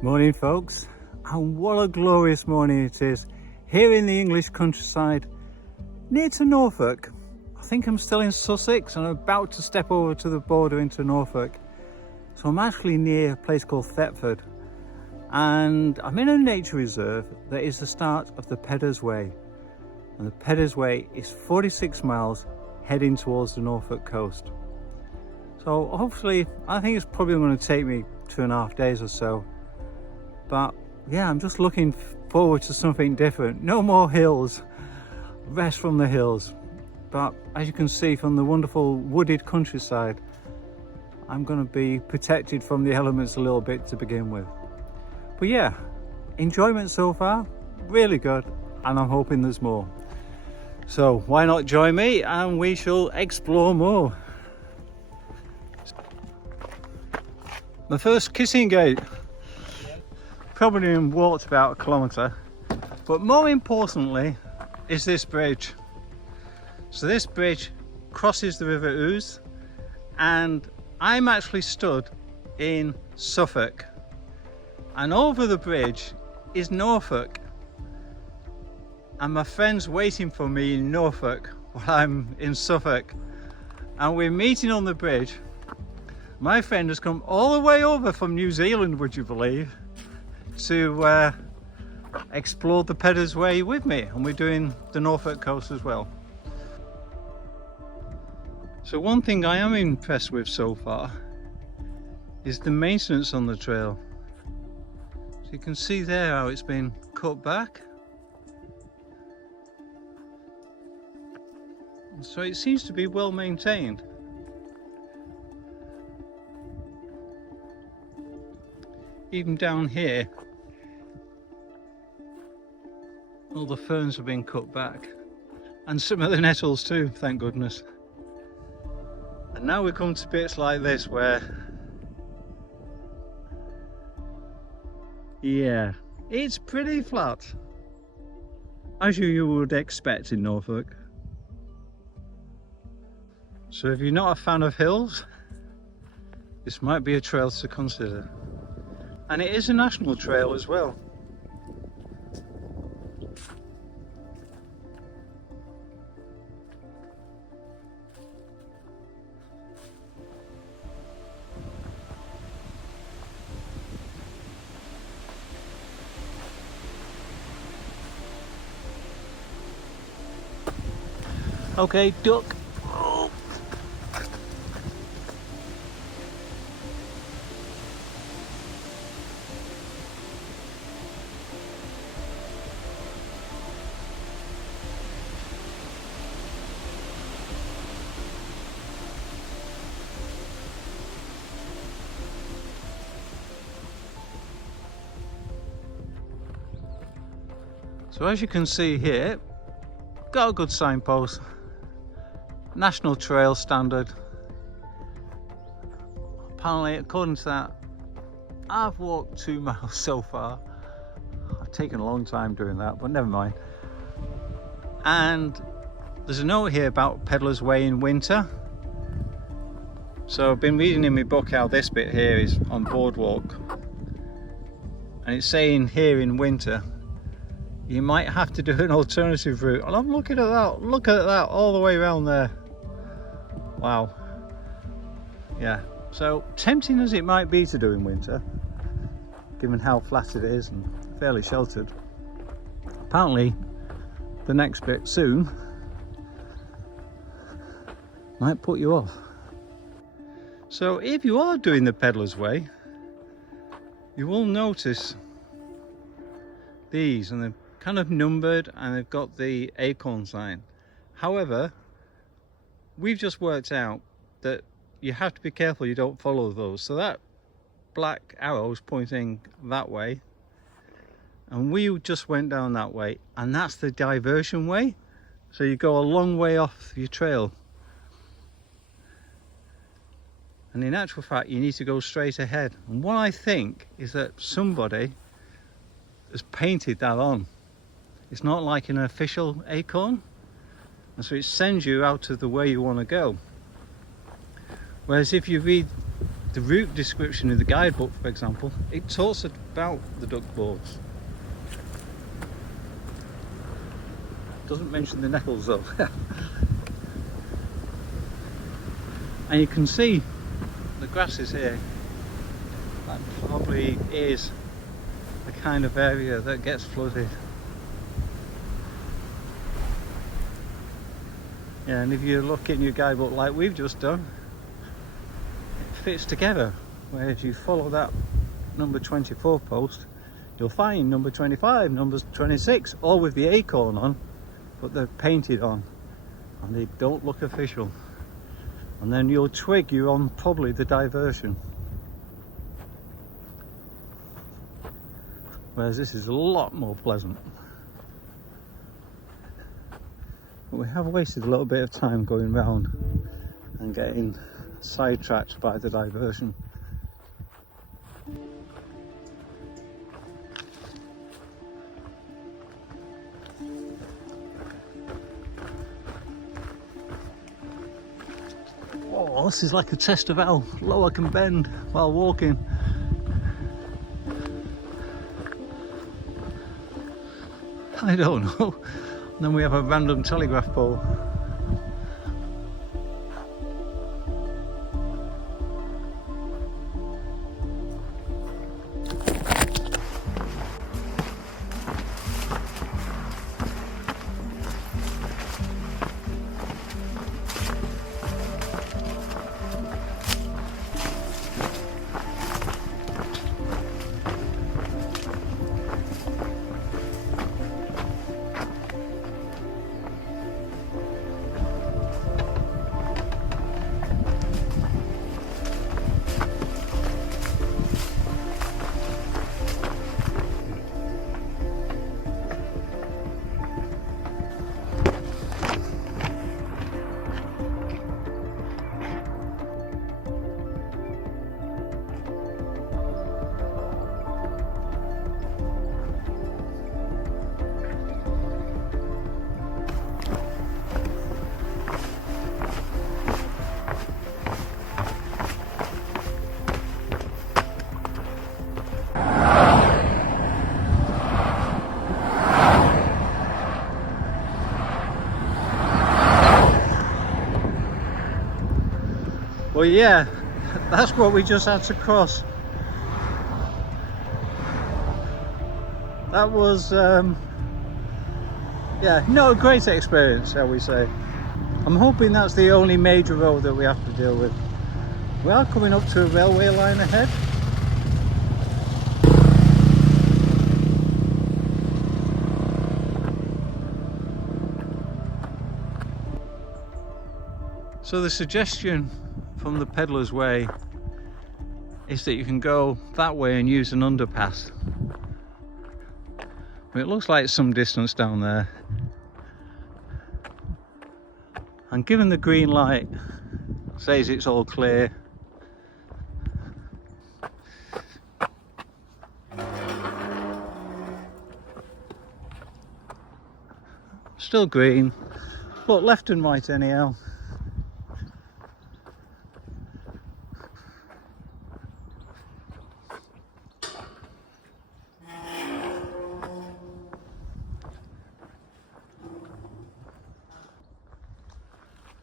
Morning folks, and what a glorious morning it is here in the English countryside near to Norfolk. I think I'm still in Sussex and I'm about to step over to the border into Norfolk. So I'm actually near a place called Thetford, and I'm in a nature reserve that is the start of the Peddars Way. And the Peddars Way is 46 miles heading towards the Norfolk coast. So hopefully, I think it's probably going to take me 2.5 days or so. But yeah, I'm just looking forward to something different. No more hills, rest from the hills. But as you can see from the wonderful wooded countryside, I'm going to be protected from the elements a little bit to begin with. But yeah, enjoyment so far, really good, and I'm hoping there's more. So why not join me and we shall explore more. My first kissing gate. Probably walked about 1 kilometre, but more importantly is this bridge. So this bridge crosses the River Ouse, and I'm actually stood in Suffolk, and over the bridge is Norfolk, and my friend's waiting for me in Norfolk while I'm in Suffolk, and we're meeting on the bridge. My friend has come all the way over from New Zealand, would you believe, to explore the Peddars Way with me, and we're doing the Norfolk coast as well. So one thing I am impressed with so far is the maintenance on the trail. So you can see there how it's been cut back. And so it seems to be well maintained. Even down here, all the ferns have been cut back, and some of the nettles too, thank goodness. And now we come to bits like this where, yeah, it's pretty flat, as you would expect in Norfolk. So if you're not a fan of hills, this might be a trail to consider. And it is a national trail as well. Okay, duck. Oh. So as you can see here, got a good signpost. National Trail standard. Apparently, according to that, I've walked 2 miles so far. I've taken a long time doing that, but never mind. And there's a note here about Peddars Way in winter. So I've been reading in my book how this bit here is on boardwalk, and it's saying here in winter you might have to do an alternative route. And I'm looking at that, look at that all the way around there. Wow. Yeah, so tempting as it might be to do in winter, given how flat it is and fairly sheltered, apparently the next bit soon might put you off. So if you are doing the Peddars Way, you will notice these, and they're kind of numbered and they've got the acorn sign. However, we've just worked out that you have to be careful you don't follow those. So that black arrow is pointing that way, and we just went down that way, and that's the diversion way. So you go a long way off your trail, and in actual fact you need to go straight ahead. And what I think is that somebody has painted that on. It's not like an official acorn, and so it sends you out of the way you want to go. Whereas if you read the route description in the guidebook, for example, it talks about the duck boards. Doesn't mention the nettles though. And you can see the grasses here. That probably is the kind of area that gets flooded. Yeah, and if you look in your guidebook like we've just done, it fits together. Where if you follow that number 24 post, you'll find number 25, number 26, all with the acorn on, but they're painted on and they don't look official. And then you'll twig you're on probably the diversion. Whereas this is a lot more pleasant. But we have wasted a little bit of time going round and getting sidetracked by the diversion. Oh, this is like a test of how low I can bend while walking. I don't know. And then we have a random telegraph pole. Well, yeah, that's what we just had to cross. That was, yeah, not a great experience, shall we say. I'm hoping that's the only major road that we have to deal with. We are coming up to a railway line ahead. So the suggestion from the Peddars Way is that you can go that way and use an underpass. But it looks like some distance down there. And given the green light says it's all clear, still green, but left and right anyhow.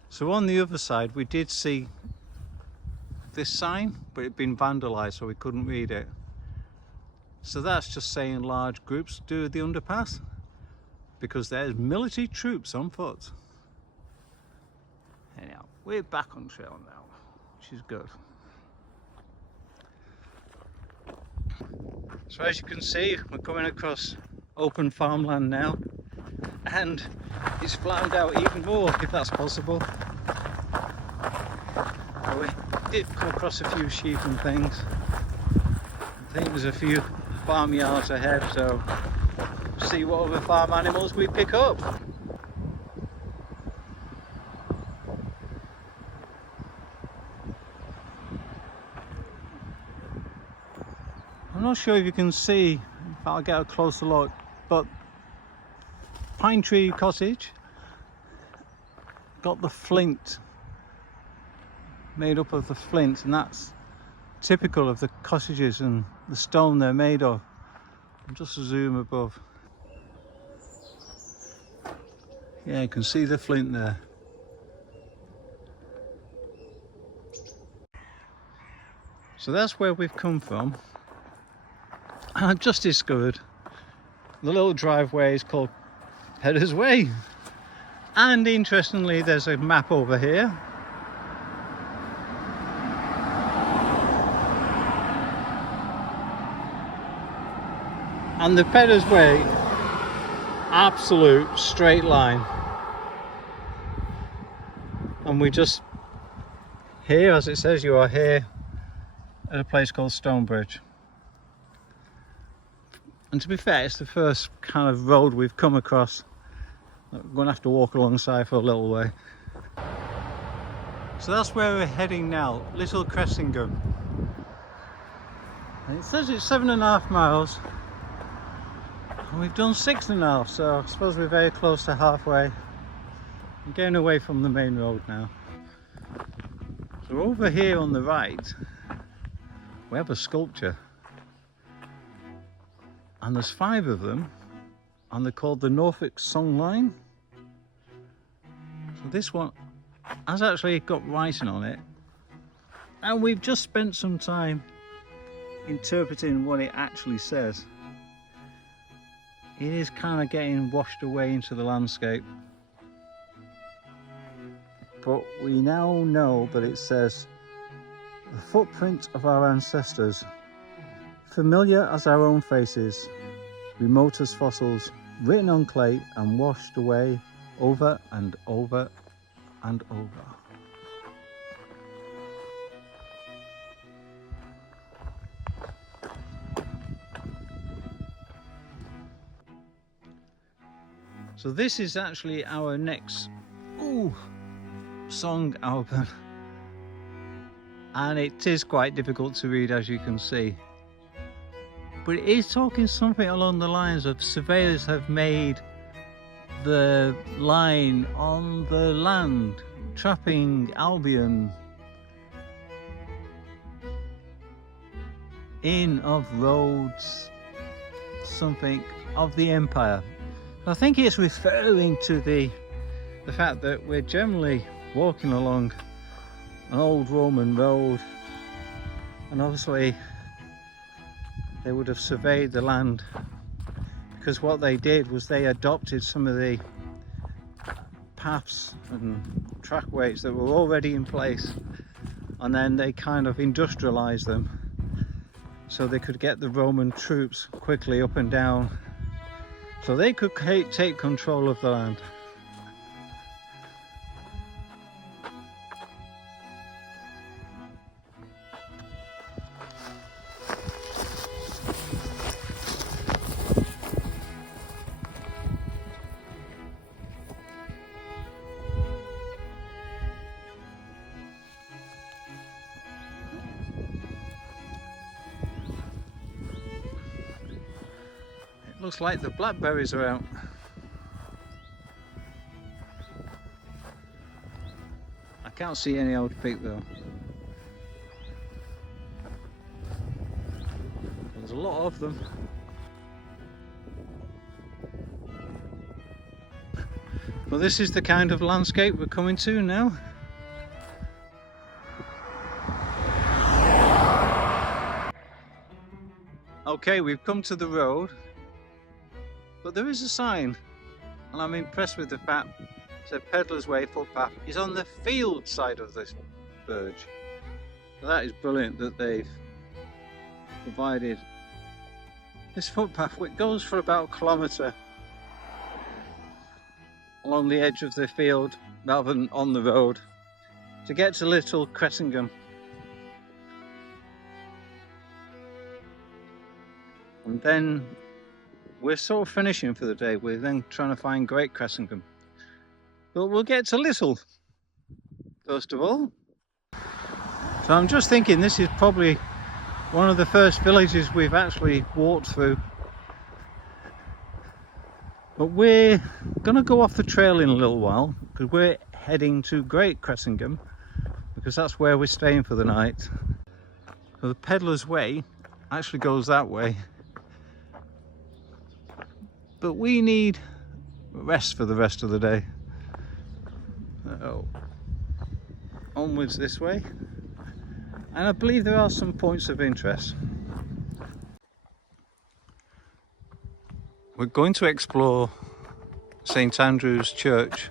So on the other side we did see this sign, but it'd been vandalised so we couldn't read it. So that's just saying large groups do the underpass because there's military troops on foot. Anyhow, we're back on trail now, which is good. So as you can see, we're coming across open farmland now, and it's flattened out even more if that's possible. We did come across a few sheep and things. I think there's a few farmyards ahead, so see what other farm animals we pick up. I'm not sure if you can see, if I'll get a closer look, but Pine Tree Cottage got the flint made up of the flint, and that's typical of the cottages and the stone they're made of. I'll just zoom above. Yeah, you can see the flint there. So that's where we've come from. And I've just discovered the little driveway is called Peddars Way. And interestingly, there's a map over here. And the Peddars Way, absolute straight line. And we just here, as it says, you are here at a place called Stonebridge. And to be fair, it's the first kind of road we've come across. We're going to have to walk alongside for a little way. So that's where we're heading now, Little Cressingham. And it says it's 7.5 miles. And we've done 6.5, so I suppose we're very close to halfway. I'm getting away from the main road now. So over here on the right, we have a sculpture. And there's 5 of them, and they're called the Norfolk song line. So this one has actually got writing on it, and we've just spent some time interpreting what it actually says. It is kind of getting washed away into the landscape, but we now know that it says, "The footprint of our ancestors, familiar as our own faces, remote as fossils, written on clay and washed away over and over and over." So this is actually our next song album, and it is quite difficult to read, as you can see. But it is talking something along the lines of surveyors have made the line on the land, trapping Albion in of roads, something of the empire. I think it's referring to the fact that we're generally walking along an old Roman road, and obviously they would have surveyed the land, because what they did was they adopted some of the paths and trackways that were already in place, and then they kind of industrialized them so they could get the Roman troops quickly up and down, so they could take control of the land. Looks like the blackberries are out. I can't see any old peak though. There's a lot of them. Well, this is the kind of landscape we're coming to now. Okay, we've come to the road. But there is a sign, and I'm impressed with the fact that Peddars Way footpath is on the field side of this verge. So that is brilliant that they've provided this footpath, which goes for about a kilometre along the edge of the field rather than on the road to get to Little Cressingham. And then we're sort of finishing for the day. We're then trying to find Great Cressingham. But we'll get to Little first of all. So I'm just thinking this is probably one of the first villages we've actually walked through. But we're going to go off the trail in a little while, because we're heading to Great Cressingham, because that's where we're staying for the night. So the Peddars Way actually goes that way, but we need rest for the rest of the day. So onwards this way, and I believe there are some points of interest. We're going to explore St Andrew's Church.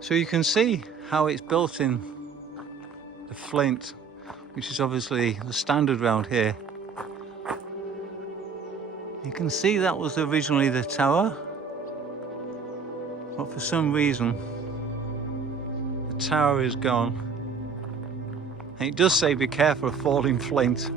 So you can see how it's built in the flint, which is obviously the standard round here. You can see that was originally the tower, but for some reason the tower is gone. And it does say be careful of falling flint.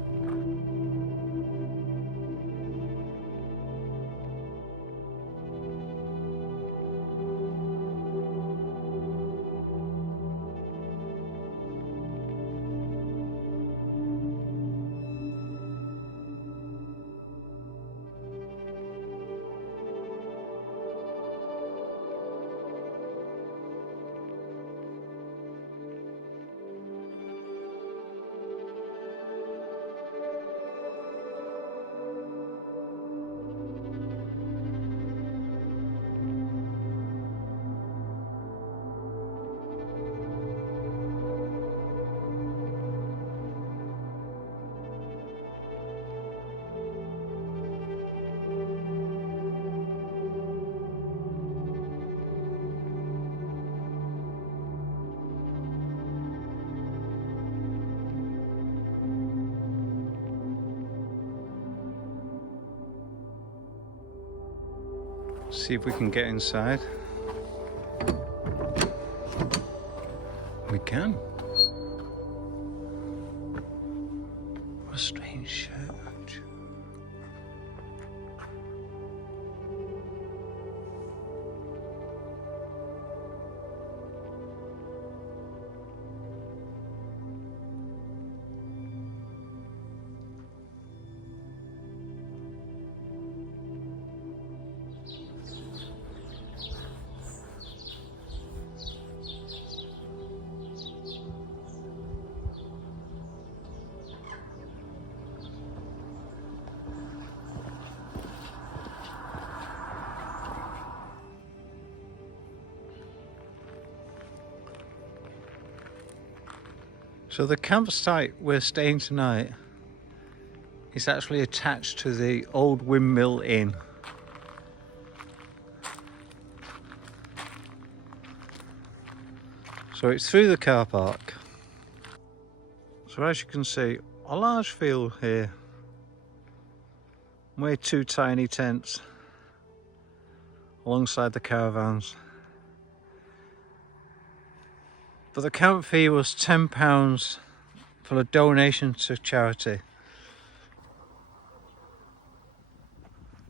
See if we can get inside. We can. What a strange church. So the campsite we're staying tonight is actually attached to the old Windmill Inn. So it's through the car park. So as you can see, a large field here. We're two tiny tents alongside the caravans. But the camp fee was £10 for a donation to charity.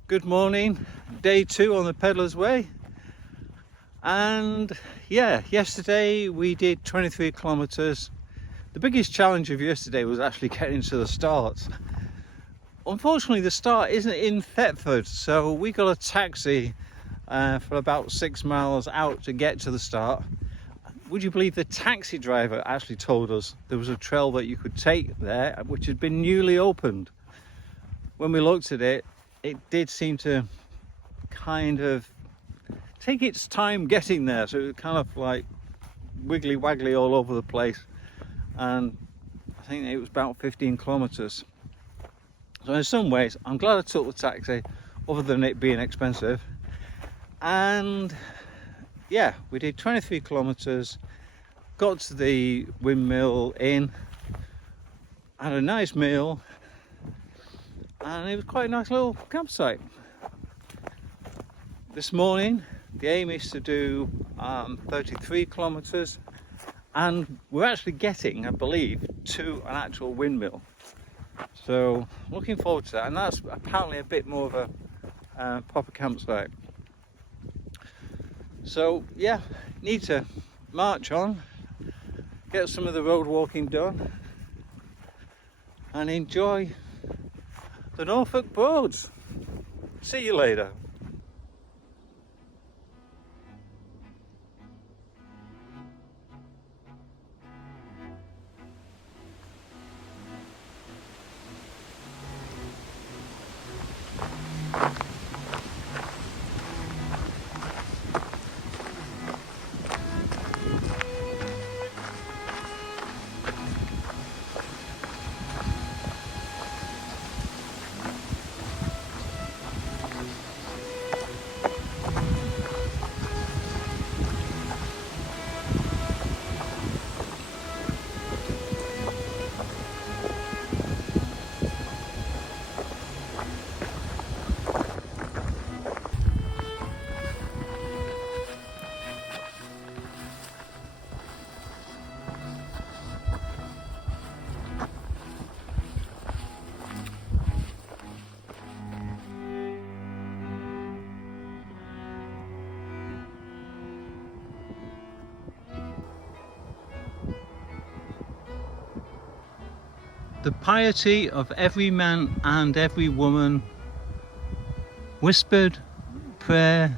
Good morning, day 2 on the Peddars Way. And yeah, yesterday we did 23 kilometres. The biggest challenge of yesterday was actually getting to the start. Unfortunately, the start isn't in Thetford, so we got a taxi for about 6 miles out to get to the start. Would you believe the taxi driver actually told us there was a trail that you could take there, which had been newly opened. When we looked at it, it did seem to kind of take its time getting there, so it was kind of like wiggly waggly all over the place, and I think it was about 15 kilometers. So in some ways I'm glad I took the taxi, other than it being expensive. And yeah, we did 23 kilometers, got to the Windmill Inn, had a nice meal, and it was quite a nice little campsite. This morning the aim is to do 33 kilometers, and we're actually getting, I believe, to an actual windmill. So looking forward to that, and that's apparently a bit more of a proper campsite. So yeah, need to march on, get some of the road walking done, and enjoy the Norfolk roads. See you later. The piety of every man and every woman, whispered prayer,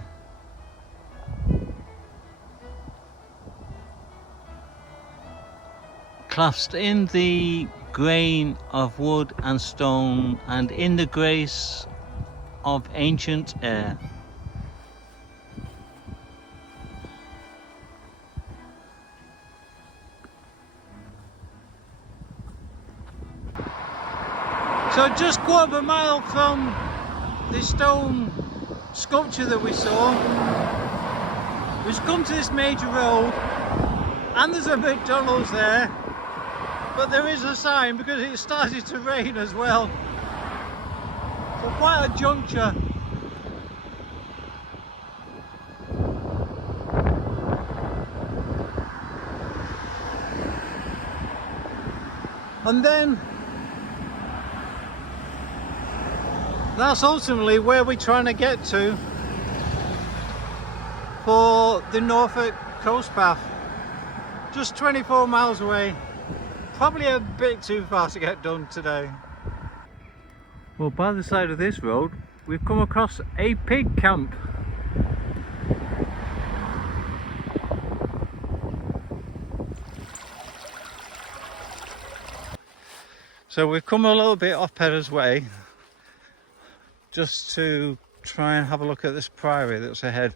clasped in the grain of wood and stone and in the grace of ancient air. So just quarter of a mile from the stone sculpture that we saw, we've come to this major road, and there's a McDonald's there, but there is a sign because it started to rain as well. So quite a juncture. And then that's ultimately where we're trying to get to for the Norfolk coast path. Just 24 miles away. Probably a bit too far to get done today. Well, by the side of this road, we've come across a pig camp. So we've come a little bit off Peddars Way just to try and have a look at this priory that's ahead.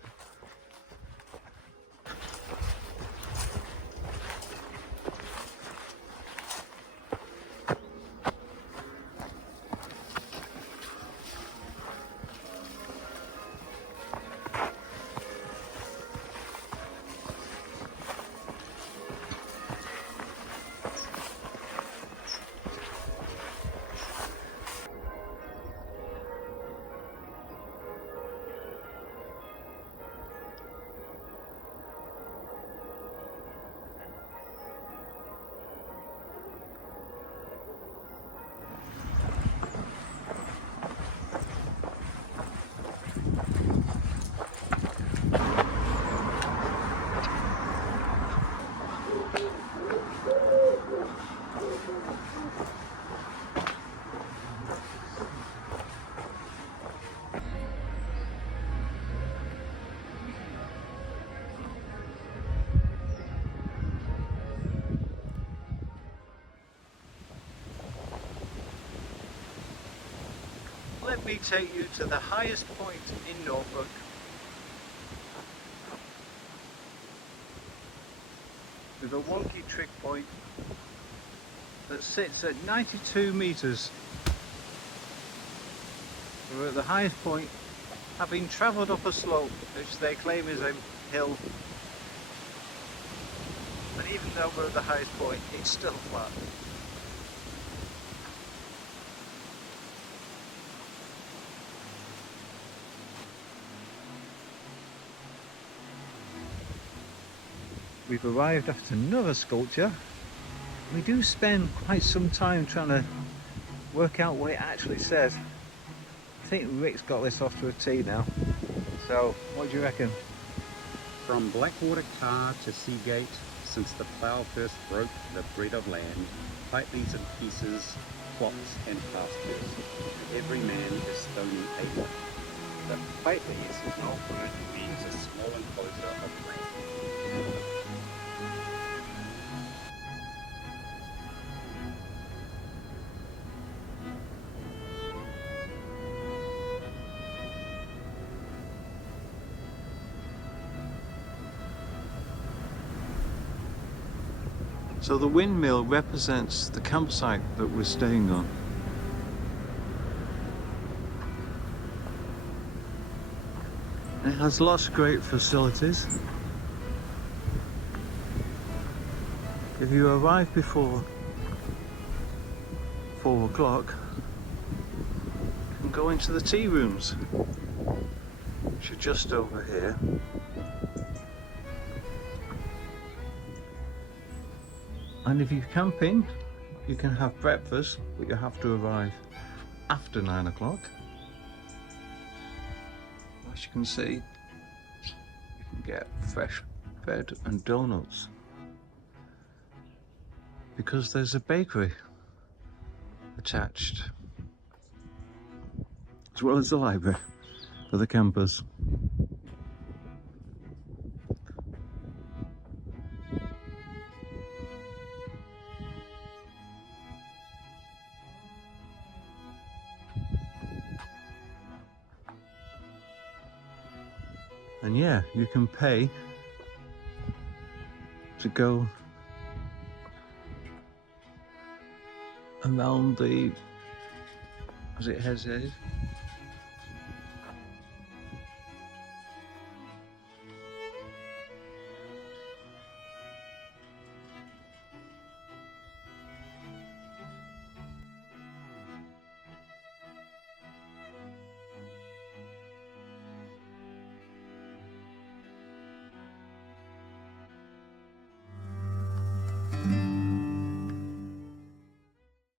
Let me take you to the highest point in Norfolk. With a wonky trick point that sits at 92 metres. We're at the highest point, having travelled up a slope which they claim is a hill. And even though we're at the highest point, it's still flat. We've arrived after another sculpture. We do spend quite some time trying to work out what it actually says. I think Rick's got this off to a T now. So, what do you reckon? From Blackwater Car to Seagate, since the plough first broke the bread of land, tightlies and pieces, plots and pastures, every man is stony Acre. The tightlies is an old word that means a small enclosure of land. So the windmill represents the campsite that we're staying on. It has lots of great facilities. If you arrive before 4 o'clock, you can go into the tea rooms, which are just over here. And if you're camping, you can have breakfast, but you have to arrive after 9 o'clock. As you can see, you can get fresh bread and donuts because there's a bakery attached, as well as the library for the campers. And yeah, you can pay to go around the, is it Hez?